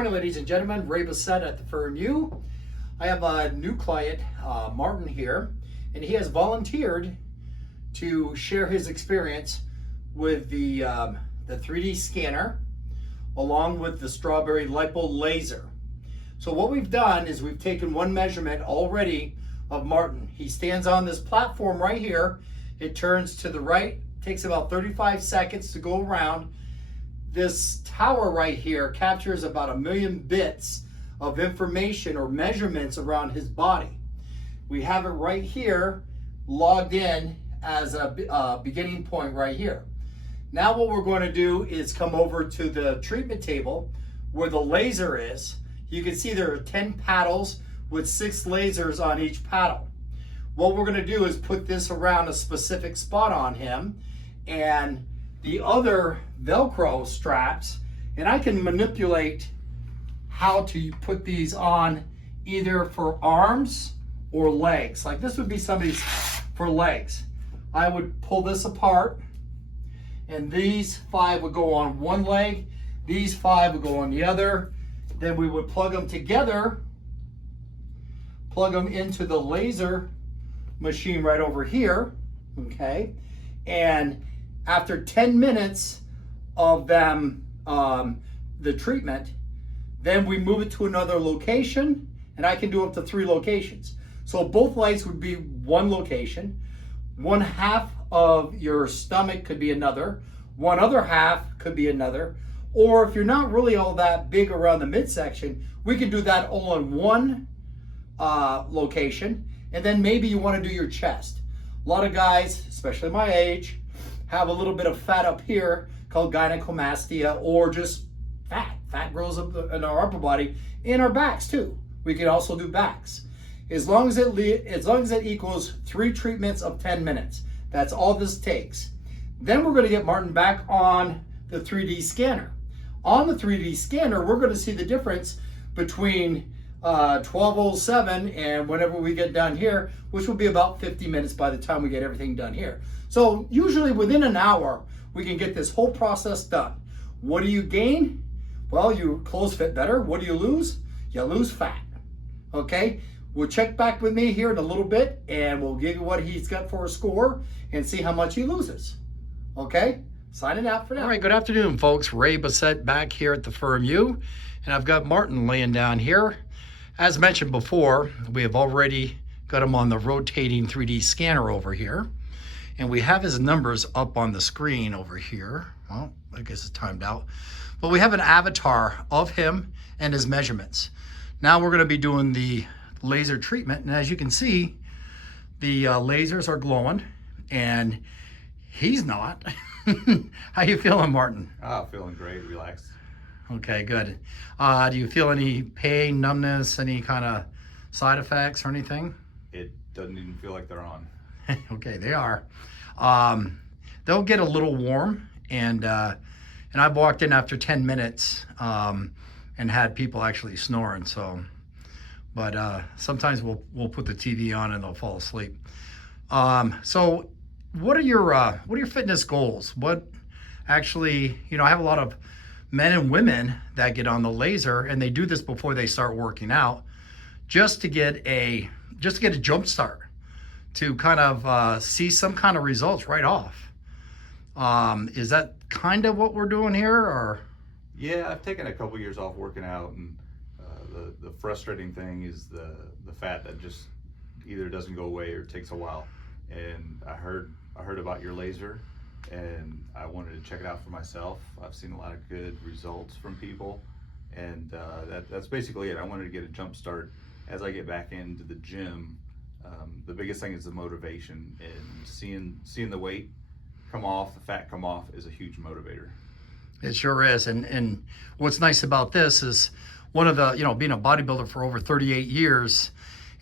morning, ladies and gentlemen. Ray Bessette at the firm U. I have a new client, Martin here, and he has volunteered to share his experience with the 3D scanner along with the Strawberry Lipo Laser. So what we've done is we've taken one measurement already of Martin. He stands on this platform right here. It turns to the right, takes about 35 seconds to go around. This tower right here captures about 1 million bits of information or measurements around his body. We have it right here logged in as a beginning point right here. Now what we're going to do is come over to the treatment table where the laser is. You can see there are 10 paddles with 6 lasers on each paddle. What we're going to do is put this around a specific spot on him and the other Velcro straps, and I can manipulate how to put these on either for arms or legs. Like this would be somebody's for legs. I would pull this apart and these 5 would go on one leg, these 5 would go on the other. Then we would plug them together, plug them into the laser machine right over here, okay? And after 10 minutes of them, the treatment, then we move it to another location, and I can do up to 3 locations. So both legs would be one location. One half of your stomach could be another. One other half could be another. Or if you're not really all that big around the midsection, we can do that all in one location. And then maybe you want to do your chest. A lot of guys, especially my age, have a little bit of fat up here called gynecomastia, or just fat. Fat grows up in our upper body, in our backs too. We can also do backs. As long as it equals 3 treatments of 10 minutes. That's all this takes. Then we're going to get Martin back on the 3D scanner. On the 3D scanner, we're going to see the difference between 12:07 and whenever we get done here, which will be about 50 minutes by the time we get everything done here. So usually within an hour, we can get this whole process done. What do you gain? Well, your clothes fit better. What do you lose? You lose fat. Okay? We'll check back with me here in a little bit and we'll give you what he's got for a score and see how much he loses. Okay? Signing out for now. All right, good afternoon, folks. Ray Bessette back here at the firm U, and I've got Martin laying down here. As mentioned before, we have already got him on the rotating 3D scanner over here, and we have his numbers up on the screen over here. Well, I guess it's timed out, but we have an avatar of him and his measurements. Now we're going to be doing the laser treatment, and as you can see, the lasers are glowing, and he's not. How you feeling, Martin? Oh, feeling great, relaxed. Okay, good. Do you feel any pain, numbness, any kind of side effects or anything? It doesn't even feel like they're on. Okay, they are. They'll get a little warm, and I've walked in after 10 minutes and had people actually snoring. So, but sometimes we'll put the TV on and they'll fall asleep. So, what are your fitness goals? What actually, I have a lot of men and women that get on the laser, and they do this before they start working out, just to get a jump start, to kind of see some kind of results right off. Is that kind of what we're doing here, or? Yeah, I've taken a couple years off working out, and the frustrating thing is the fat that just either doesn't go away or takes a while. And I heard about your laser, and I wanted to check it out for myself. I've seen a lot of good results from people, and that's basically it. I wanted to get a jump start as I get back into the gym. The biggest thing is the motivation, and seeing the weight come off, the fat come off, is a huge motivator. It sure is. And what's nice about this is one of the, being a bodybuilder for over 38 years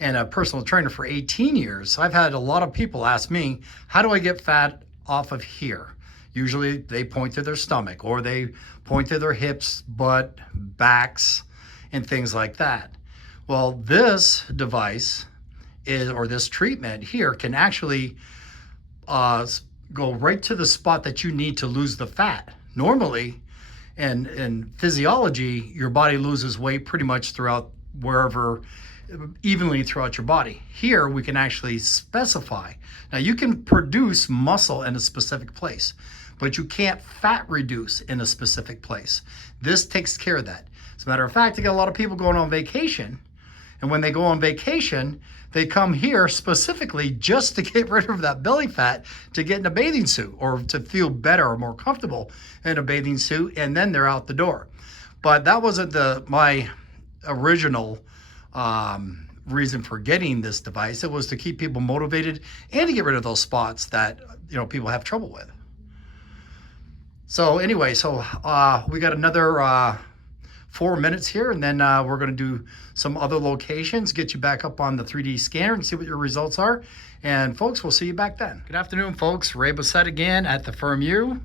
and a personal trainer for 18 years, I've had a lot of people ask me, how do I get fat off of here? Usually they point to their stomach, or they point to their hips, butt, backs, and things like that. Well, this device or this treatment here can actually go right to the spot that you need to lose the fat. Normally, And physiology, your body loses weight pretty much throughout wherever, evenly throughout your body. Here we can actually specify. Now you can produce muscle in a specific place, but you can't fat reduce in a specific place. This takes care of that. As a matter of fact, I got a lot of people going on vacation, and when they go on vacation, they come here specifically just to get rid of that belly fat, to get in a bathing suit or to feel better or more comfortable in a bathing suit, and then they're out the door. But that wasn't my original reason for getting this device. It was to keep people motivated and to get rid of those spots that people have trouble with. So anyway, we got another 4 minutes here, and then we're going to do some other locations, get you back up on the 3D scanner and see what your results are. And folks, we'll see you back then. Good afternoon, folks. Ray Bessette again at the Firm U.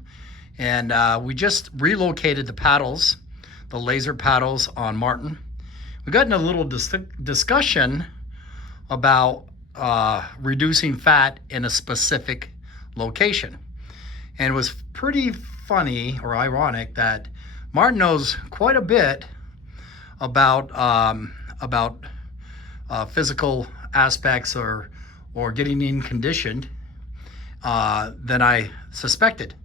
And we just relocated the paddles, the laser paddles on Martin. We got in a little discussion about reducing fat in a specific location. And it was pretty funny or ironic that Martin knows quite a bit about physical aspects or getting in conditioned than I suspected.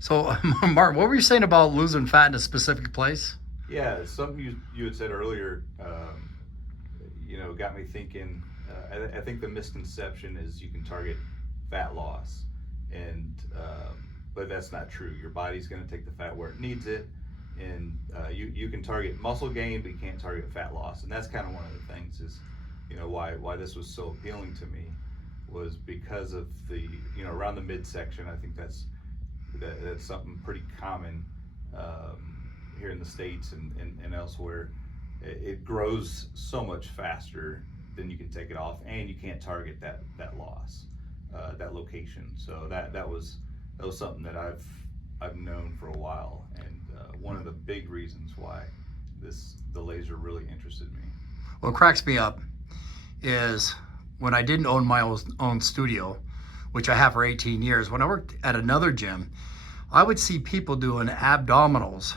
So Martin, what were you saying about losing fat in a specific place? Yeah, something you had said earlier, got me thinking. I think the misconception is you can target fat loss, and but that's not true. Your body's going to take the fat where it needs it, and you can target muscle gain, but you can't target fat loss. And that's kind of one of the things is, why this was so appealing to me was because of the, around the midsection. I think that's something pretty common here in the States and elsewhere. It grows so much faster than you can take it off, and you can't target that loss, that location. So that was something that I've known for a while, and one of the big reasons why the laser really interested me. What cracks me up is when I didn't own my own studio, which I have for 18 years, when I worked at another gym, I would see people doing abdominals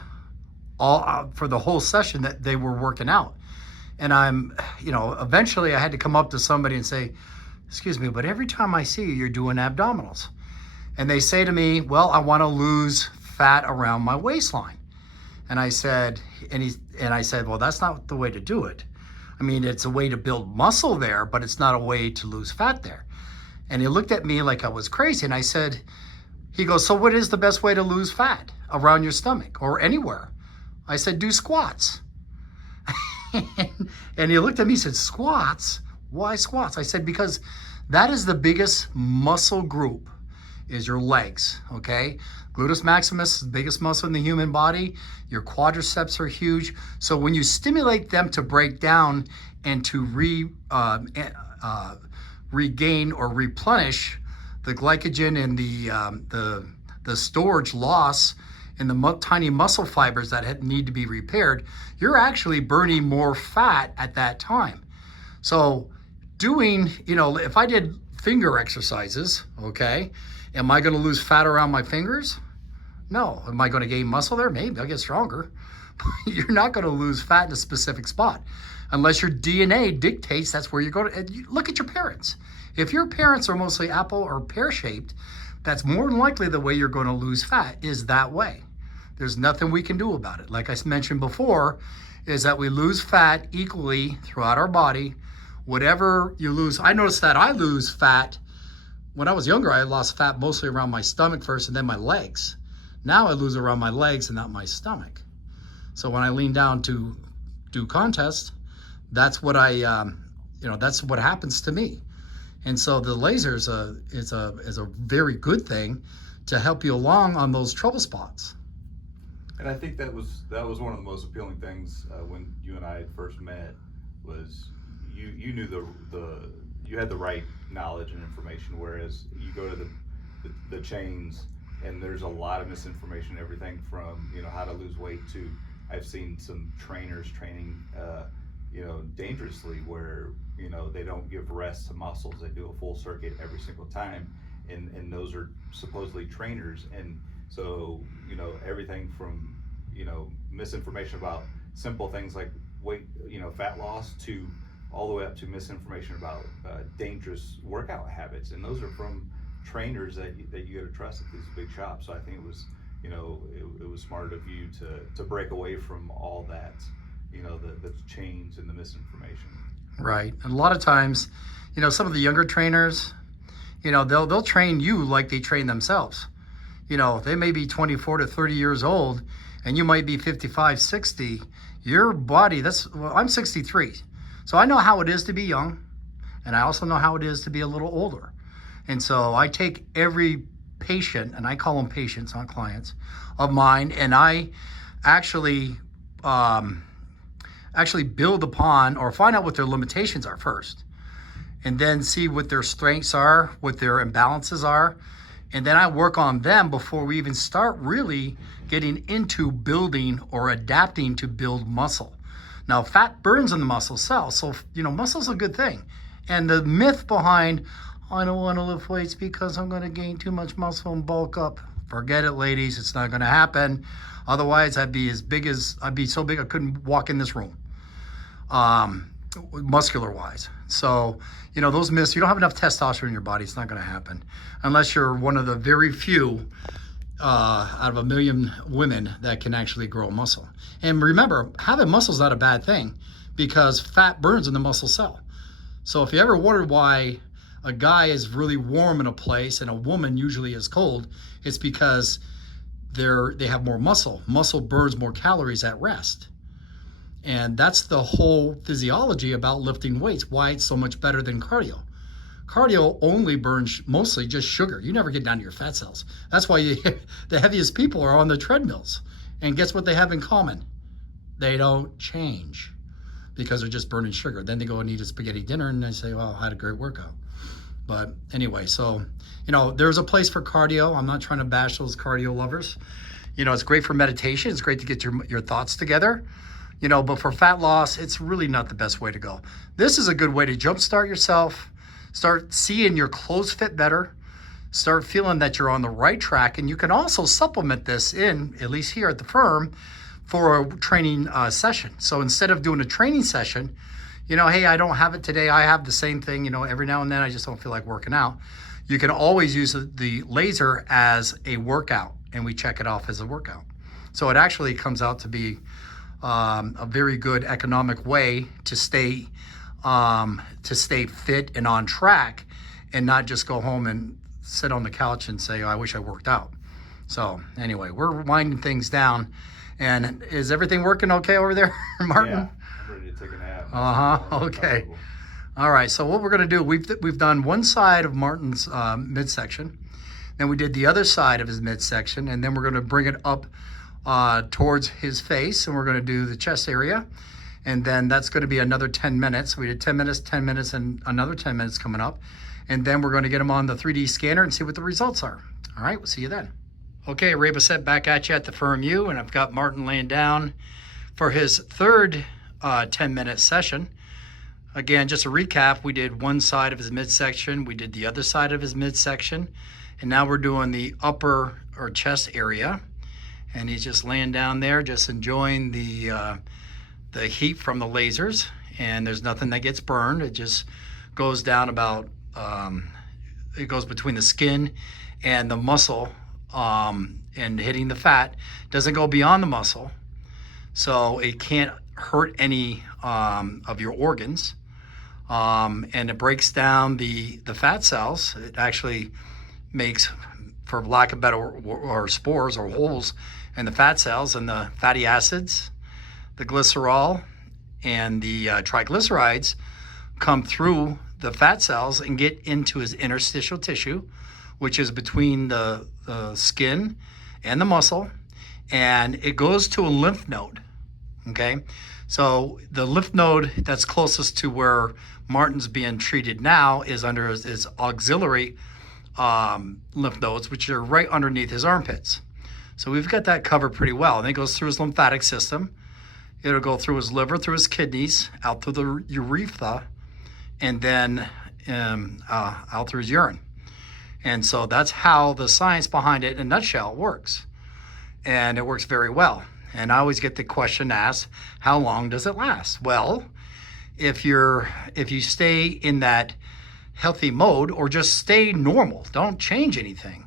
all for the whole session that they were working out. And eventually I had to come up to somebody and say, excuse me, but every time I see you, you're doing abdominals. And they say to me, well, I want to lose fat around my waistline. And I said, well, that's not the way to do it. I mean, it's a way to build muscle there, but it's not a way to lose fat there. And he looked at me like I was crazy. And I said, he goes, so what is the best way to lose fat around your stomach or anywhere? I said, do squats. And he looked at me and said, squats? Why squats? I said, because that is the biggest muscle group, is your legs, okay? Gluteus maximus is the biggest muscle in the human body. Your quadriceps are huge. So when you stimulate them to break down and to regain or replenish the glycogen and the storage loss in the tiny muscle fibers that need to be repaired, you're actually burning more fat at that time. So doing, if I did finger exercises, okay, am I going to lose fat around my fingers? No. Am I going to gain muscle there? Maybe. I'll get stronger. You're not going to lose fat in a specific spot unless your DNA dictates that's where you're going to. Look at your parents. If your parents are mostly apple or pear-shaped, that's more than likely the way you're going to lose fat is that way. There's nothing we can do about it. Like I mentioned before, is that we lose fat equally throughout our body. Whatever you lose, I noticed that I lose fat. When I was younger, I lost fat mostly around my stomach first and then my legs. Now I lose around my legs and not my stomach. So when I lean down to do contests, that's what that's what happens to me. And so the laser is a very good thing to help you along on those trouble spots. And I think that was one of the most appealing things when you and I had first met, was you knew you had the right knowledge and information, whereas you go to the chains and there's a lot of misinformation, everything from how to lose weight to I've seen some trainers training dangerously where they don't give rest to muscles. They do a full circuit every single time, and those are supposedly trainers. And so everything from misinformation about simple things like weight, fat loss, to all the way up to misinformation about dangerous workout habits, and those are from trainers that you got to trust at these big shops. So I think it was, it was smart of you to break away from all that, the chains and the misinformation. Right. And a lot of times, some of the younger trainers, they'll train you like they train themselves. They may be 24 to 30 years old, and you might be 55, 60. Your body, I'm 63. So I know how it is to be young, and I also know how it is to be a little older. And so I take every patient, and I call them patients, not clients, of mine, and I actually build upon or find out what their limitations are first, and then see what their strengths are, what their imbalances are, and then I work on them before we even start really getting into building or adapting to build muscle. Now, fat burns in the muscle cells, so muscle's a good thing. And the myth behind, I don't want to lift weights because I'm going to gain too much muscle and bulk up. Forget it, ladies. It's not going to happen. Otherwise, I'd be so big I couldn't walk in this room, muscular-wise. So, those myths, you don't have enough testosterone in your body, it's not going to happen. Unless you're one of the very few out of a million women that can actually grow muscle. And remember, having muscle is not a bad thing, because fat burns in the muscle cell. So if you ever wondered why a guy is really warm in a place and a woman usually is cold, it's because they have more muscle. Muscle burns more calories at rest. And that's the whole physiology about lifting weights, why it's so much better than cardio. Cardio only burns mostly just sugar. You never get down to your fat cells. That's why the heaviest people are on the treadmills. And guess what they have in common? They don't change, because they're just burning sugar. Then they go and eat a spaghetti dinner and they say, well, I had a great workout. But anyway, so, there's a place for cardio. I'm not trying to bash those cardio lovers. It's great for meditation. It's great to get your thoughts together. But for fat loss, it's really not the best way to go. This is a good way to jumpstart yourself, start seeing your clothes fit better, start feeling that you're on the right track. And you can also supplement this in, at least here at the firm, for a training session. So instead of doing a training session, hey, I don't have it today, I have the same thing, every now and then I just don't feel like working out. You can always use the laser as a workout, and we check it off as a workout. So it actually comes out to be a very good economic way to stay fit and on track, and not just go home and sit on the couch and say, oh, I wish I worked out. So anyway, we're winding things down. And is everything working okay over there, Martin? Yeah, I'm ready to take a nap. Okay. All right, so what we're going to do, we've done one side of Martin's midsection, then we did the other side of his midsection, and then we're going to bring it up towards his face, and we're going to do the chest area, and then that's going to be another 10 minutes. We did 10 minutes, 10 minutes, and another 10 minutes coming up, and then we're going to get him on the 3D scanner and see what the results are. All right, we'll see you then. Okay, Ray Bessette back at you at the Firm U, and I've got Martin laying down for his third 10-minute session. Again, just a recap, we did one side of his midsection, we did the other side of his midsection, and now we're doing the upper or chest area. And he's just laying down there, just enjoying the heat from the lasers. And there's nothing that gets burned. It just goes down about, it goes between the skin and the muscle, and hitting the fat. Doesn't go beyond the muscle, so it can't hurt any of your organs. And it breaks down the fat cells. It actually makes, for lack of better, or spores or holes in the fat cells, and the fatty acids, the glycerol, and the triglycerides come through the fat cells and get into his interstitial tissue, which is between the skin and the muscle, and it goes to a lymph node. Okay, so the lymph node that's closest to where Martin's being treated now is under his auxiliary lymph nodes, which are right underneath his armpits. So we've got that covered pretty well. And then it goes through his lymphatic system. It'll go through his liver, through his kidneys, out through the urethra, and then out through his urine. And so that's how the science behind it in a nutshell works. And it works very well. And I always get the question asked, how long does it last? Well, if you stay in that healthy mode or just stay normal, don't change anything,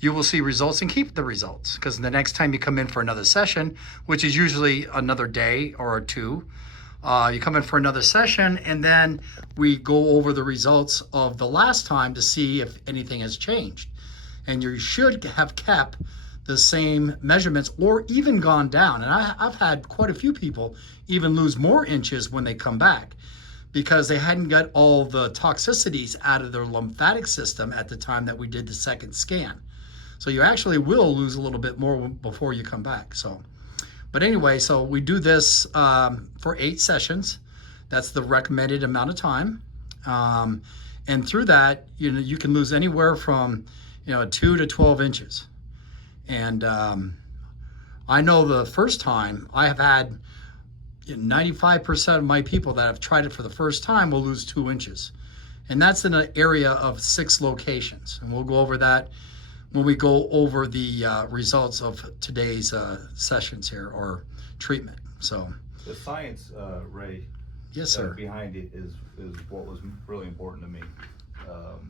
you will see results and keep the results. Because the next time you come in for another session, which is usually another day or two, you come in for another session and then we go over the results of the last time to see if anything has changed. And you should have kept the same measurements or even gone down. And I've had quite a few people even lose more inches when they come back because they hadn't got all the toxicities out of their lymphatic system at the time that we did the second scan. So you actually will lose a little bit more before you come back. So, but anyway, so we do this for 8 sessions. That's the recommended amount of time. And through that, you can lose anywhere from 2 to 12 inches. And I know the first time I have had 95% of my people that have tried it for the first time will lose 2 inches. And that's in an area of 6 locations. And we'll go over that when we go over the results of today's sessions here or treatment. So the science, Ray, yes, sir, behind it is what was really important to me.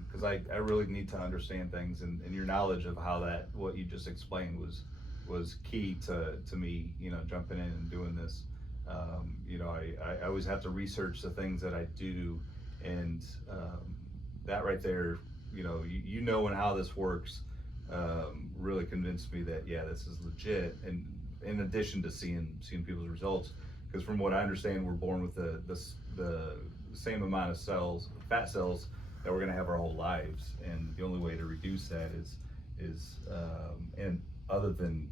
Because I really need to understand things, and your knowledge of how what you just explained was key to me, jumping in and doing this. I always have to research the things that I do, and that right there, and how this works, really convinced me that, yeah, this is legit. And in addition to seeing people's results, because from what I understand, we're born with the same amount of cells, fat cells, that we're going to have our whole lives, and the only way to reduce that is and other than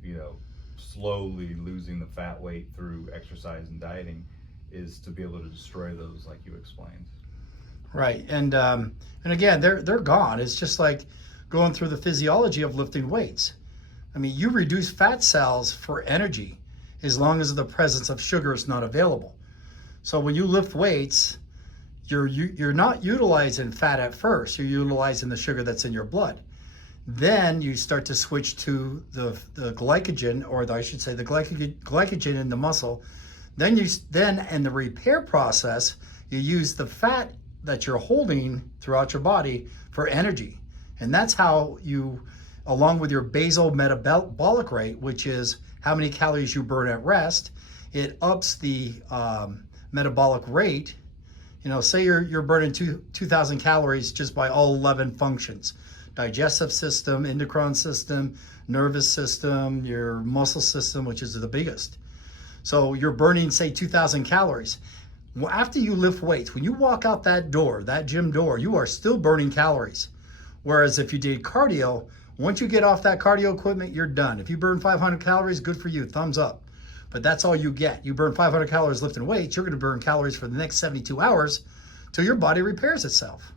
slowly losing the fat weight through exercise and dieting, is to be able to destroy those, like you explained. Right, and again, they're gone. It's just like going through the physiology of lifting weights. I mean, you reduce fat cells for energy as long as the presence of sugar is not available. So when you lift weights, you're not utilizing fat at first. You're utilizing the sugar that's in your blood. Then you start to switch to the glycogen, or I should say the glycogen in the muscle. Then in the repair process, you use the fat that you're holding throughout your body for energy. And that's how you, along with your basal metabolic rate, which is how many calories you burn at rest, it ups the metabolic rate. Say you're burning 2,000 calories just by all 11 functions: digestive system, endocrine system, nervous system, your muscle system, which is the biggest. So you're burning, say, 2,000 calories. Well, after you lift weights, when you walk out that door, that gym door, you are still burning calories. Whereas if you did cardio, once you get off that cardio equipment, you're done. If you burn 500 calories, good for you, thumbs up. But that's all you get. You burn 500 calories lifting weights, you're going to burn calories for the next 72 hours till your body repairs itself.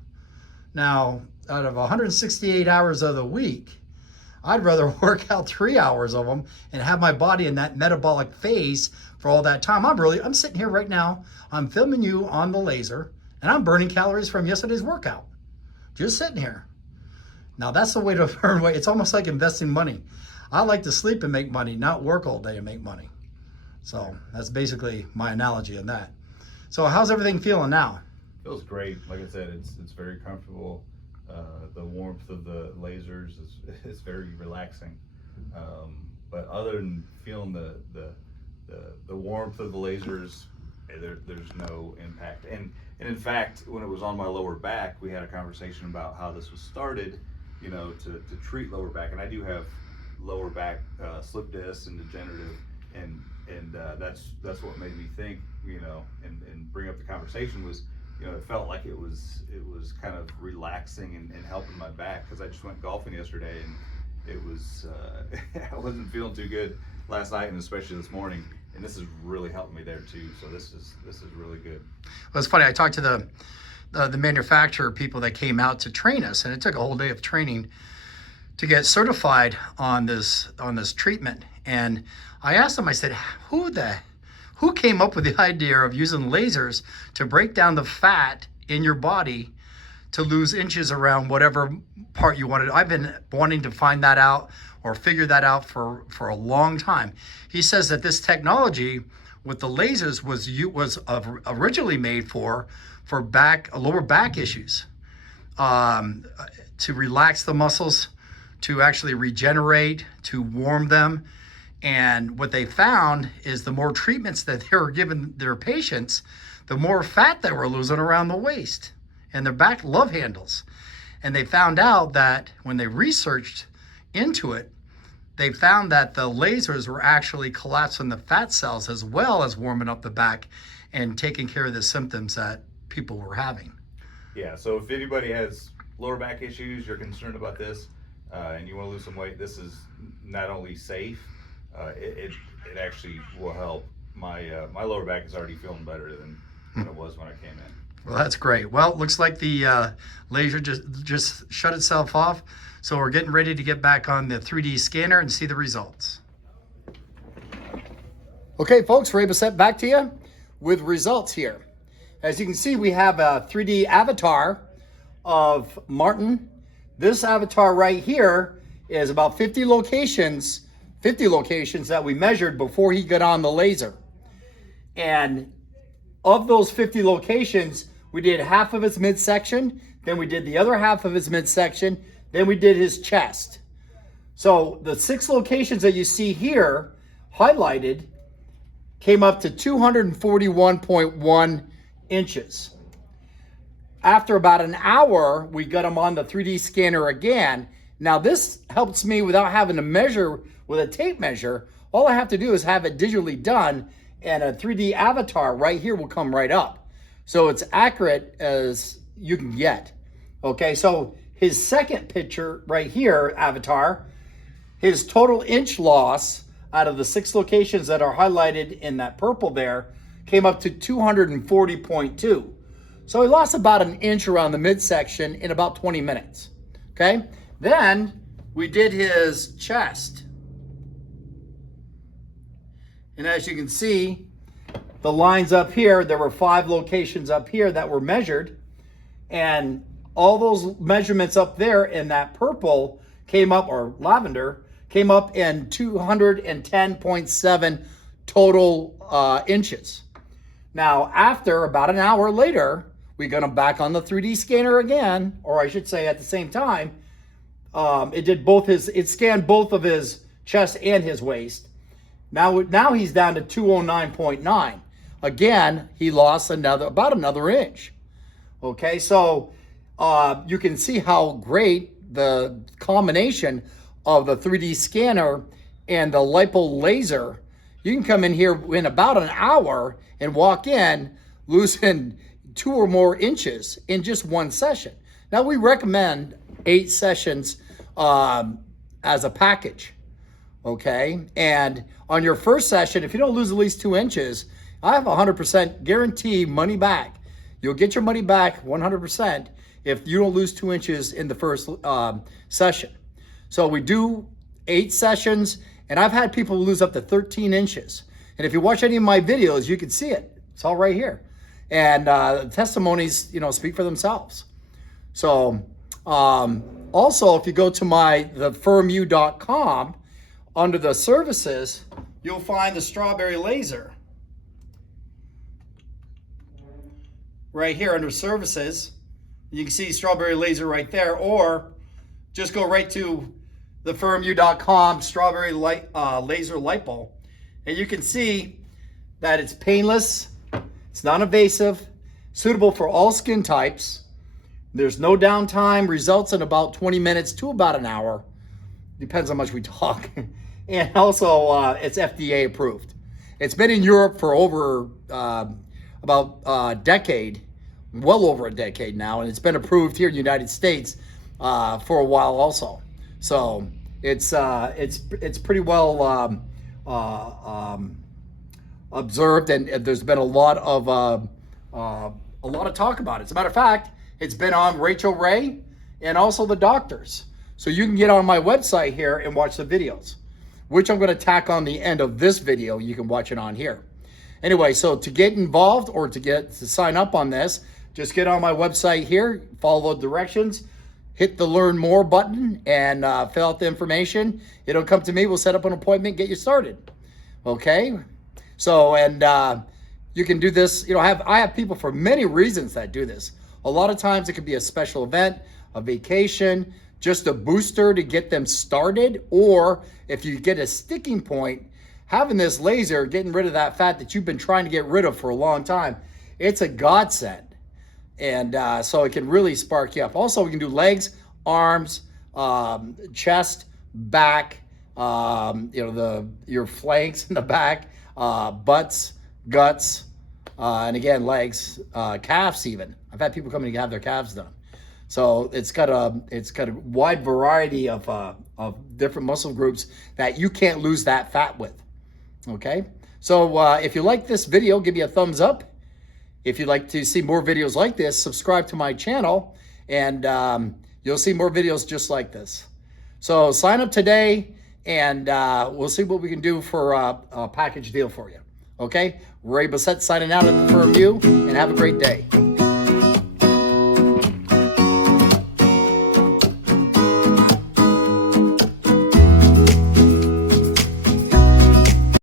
Now, out of 168 hours of the week, I'd rather work out 3 hours of them and have my body in that metabolic phase for all that time. I'm sitting here right now, I'm filming you on the laser, and I'm burning calories from yesterday's workout. Just sitting here. Now, that's the way to burn weight. It's almost like investing money. I like to sleep and make money, not work all day and make money. So that's basically my analogy on that. So how's everything feeling now? Feels great. Like I said, it's very comfortable. The warmth of the lasers is very relaxing. But other than feeling the warmth of the lasers, there's no impact. And in fact, when it was on my lower back, we had a conversation about how this was started, to treat lower back. And I do have lower back slip disc and degenerative, and that's what made me think, and bring up the conversation was, it felt like it was kind of relaxing and helping my back, because I just went golfing yesterday, and it was I wasn't feeling too good last night, and especially this morning, and this is really helping me there too. So this is really good. Well, it's funny. I talked to the manufacturer people that came out to train us, and it took a whole day of training to get certified on this treatment. And I asked them, I said, who came up with the idea of using lasers to break down the fat in your body to lose inches around whatever part you wanted. I've been wanting to find that out or figure that out for a long time. He says that this technology with the lasers was originally made for lower back issues, to relax the muscles, to actually regenerate, to warm them. And what they found is the more treatments that they were giving their patients, the more fat they were losing around the waist and their back love handles. And they found out that when they researched into it, they found that the lasers were actually collapsing the fat cells as well as warming up the back and taking care of the symptoms that people were having. Yeah, so if anybody has lower back issues, you're concerned about this, and you want to lose some weight, this is not only safe, it actually will help. My lower back is already feeling better than it was when I came in. Well, that's great. Well, it looks like the laser just shut itself off. So we're getting ready to get back on the 3D scanner and see the results. Okay, folks, Ray Bessette back to you with results here. As you can see, we have a 3D avatar of Martin. This avatar right here is about 50 locations that we measured before he got on the laser. And of those 50 locations, we did half of his midsection, then we did the other half of his midsection, then we did his chest. So the 6 locations that you see here highlighted came up to 241.1 inches. After about an hour, we got him on the 3D scanner again. Now this helps me without having to measure with a tape measure. All I have to do is have it digitally done, and a 3D avatar right here will come right up. So it's accurate as you can get. Okay, so his second picture right here, avatar, his total inch loss out of the 6 locations that are highlighted in that purple there came up to 240.2. So he lost about an inch around the midsection in about 20 minutes. Okay, then we did his chest. And as you can see, the lines up here, there were 5 locations up here that were measured, and all those measurements up there in that purple came up, or lavender, came up in 210.7 total inches. Now, after about an hour later, we got him back on the 3D scanner again, or I should say at the same time. It scanned both of his chest and his waist. Now he's down to 209.9. Again, he lost about another inch. Okay, so you can see how great the combination of the 3D scanner and the lipo laser. You can come in here in about an hour and walk in losing 2 or more inches in just one session. Now we recommend 8 sessions as a package. Okay, and on your first session, if you don't lose at least 2 inches, I have 100% guarantee money back. You'll get your money back 100% if you don't lose 2 inches in the first session. So we do 8 sessions, and I've had people lose up to 13 inches. And if you watch any of my videos, you can see it. It's all right here. And the testimonies, speak for themselves. So also, if you go to thefirmu.com, under the services, you'll find the Strawberry Laser. Right here under services, you can see Strawberry Laser right there, or just go right to thefirmu.com, Strawberry Laser Lipo, and you can see that it's painless, it's non-invasive, suitable for all skin types. There's no downtime, results in about 20 minutes to about an hour. Depends how much we talk. And also, it's FDA approved. It's been in Europe for over about a decade, well over a decade now, and it's been approved here in the United States for a while also. So it's pretty well observed, and there's been a lot of talk about it. As a matter of fact, it's been on Rachel Ray and also the doctors. So you can get on my website here and watch the videos, which I'm going to tack on the end of this video. You can watch it on here. Anyway, so to get involved or to sign up on this, just get on my website here, follow the directions, hit the learn more button, and fill out the information. It'll come to me. We'll set up an appointment, get you started. Okay. So, and you can do this. You know, I have people for many reasons that do this. A lot of times it could be a special event, a vacation, just a booster to get them started. Or if you get a sticking point, having this laser, getting rid of that fat that you've been trying to get rid of for a long time, it's a godsend. And so it can really spark you up. Also, we can do legs, arms, chest, back, your flanks in the back, butts, guts, and again, legs, calves even. I've had people coming to have their calves done. So it's got a wide variety of different muscle groups that you can't lose that fat with. Okay. So if you like this video, give me a thumbs up. If you'd like to see more videos like this, subscribe to my channel, and you'll see more videos just like this. So sign up today, and we'll see what we can do for a package deal for you. Okay? Ray Bessette signing out at the Firm U, and have a great day.